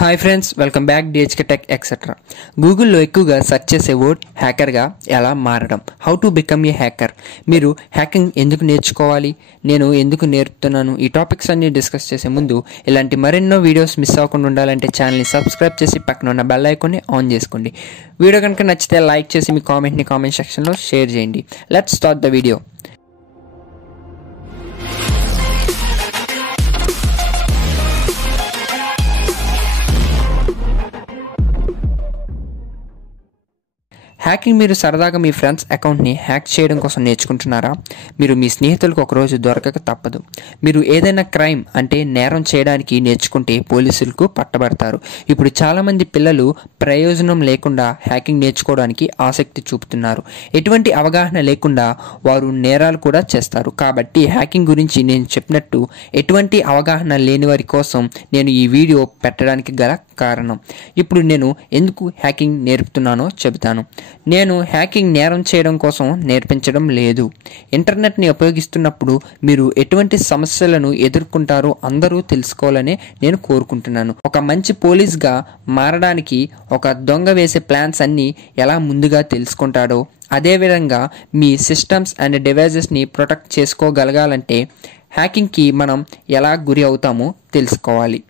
Hi friends, welcome back DHK Tech etcetera. గూగుల్లో ఎక్కువగా search చేసే వర్డ్ హ్యాకర్గా ఎలా మారడం, how to become a hacker, మీరు హ్యాకింగ్ ఎందుకు నేర్చుకోవాలి, నేను ఎందుకు నేర్పుతున్నాను, ఈ టాపిక్స్ అన్ని డిస్కస్ చేసే ముందు ఇలాంటి మరెన్నో వీడియోస్ మిస్ అవ్వకుండా ఉండాలంటే ఛానల్ని సబ్స్క్రైబ్ చేసి పక్కన ఉన్న బెల్ ఐకాన్ని ఆన్ చేసుకోండి. వీడియో కనుక నచ్చితే లైక్ చేసి మీ కామెంట్ని కామెంట్ సెక్షన్లో షేర్ చేయండి. Let's start the video. Hacking మీరు సరదాగా మీ ఫ్రెండ్స్ అకౌంట్ని హ్యాక్ చేయడం కోసం నేర్చుకుంటున్నారా? మీరు మీ స్నేహితులకు ఒకరోజు దొరకక తప్పదు. మీరు ఏదైనా క్రైమ్ అంటే నేరం చేయడానికి నేర్చుకుంటే పోలీసులకు పట్టబడతారు. ఇప్పుడు చాలామంది పిల్లలు ప్రయోజనం లేకుండా హ్యాకింగ్ నేర్చుకోవడానికి ఆసక్తి చూపుతున్నారు. ఎటువంటి అవగాహన లేకుండా వారు నేరాలు కూడా చేస్తారు. కాబట్టి హ్యాకింగ్ గురించి నేను చెప్పినట్టు ఎటువంటి అవగాహన లేని వారి కోసం నేను ఈ వీడియో పెట్టడానికి గల కారణం. ఇప్పుడు నేను ఎందుకు హ్యాకింగ్ నేర్పుతున్నానో చెబుతాను. నేను హ్యాకింగ్ నేరం చేయడం కోసం నేర్పించడం లేదు. ఇంటర్నెట్ని ఉపయోగిస్తున్నప్పుడు మీరు ఎటువంటి సమస్యలను ఎదుర్కొంటారో అందరూ తెలుసుకోవాలని నేను కోరుకుంటున్నాను. ఒక మంచి పోలీస్గా మారడానికి ఒక దొంగ వేసే ప్లాన్స్ అన్నీ ఎలా ముందుగా తెలుసుకుంటాడో, అదేవిధంగా మీ సిస్టమ్స్ అండ్ డివైజెస్ని ప్రొటెక్ట్ చేసుకోగలగాలంటే హ్యాకింగ్కి మనం ఎలా గురి అవుతామో తెలుసుకోవాలి.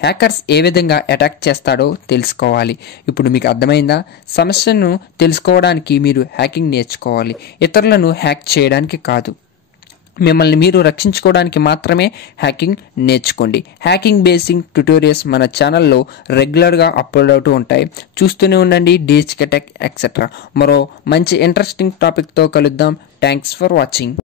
హ్యాకర్స్ ఏ విధంగా అటాక్ చేస్తాడో తెలుసుకోవాలి. ఇప్పుడు మీకు అర్థమైందా? సమస్యను తెలుసుకోవడానికి మీరు హ్యాకింగ్ నేర్చుకోవాలి, ఇతరులను హ్యాక్ చేయడానికి కాదు. మిమ్మల్ని మీరు రక్షించుకోవడానికి మాత్రమే హ్యాకింగ్ నేర్చుకోండి. హ్యాకింగ్ బేసింగ్ ట్యుటోరియల్స్ మన ఛానల్లో రెగ్యులర్గా అప్లోడ్ అవుతూ ఉంటాయి. చూస్తూనే ఉండండి DHK Tech ఎక్సెట్రా. మరో మంచి ఇంట్రెస్టింగ్ టాపిక్తో కలుద్దాం. Thanks for watching.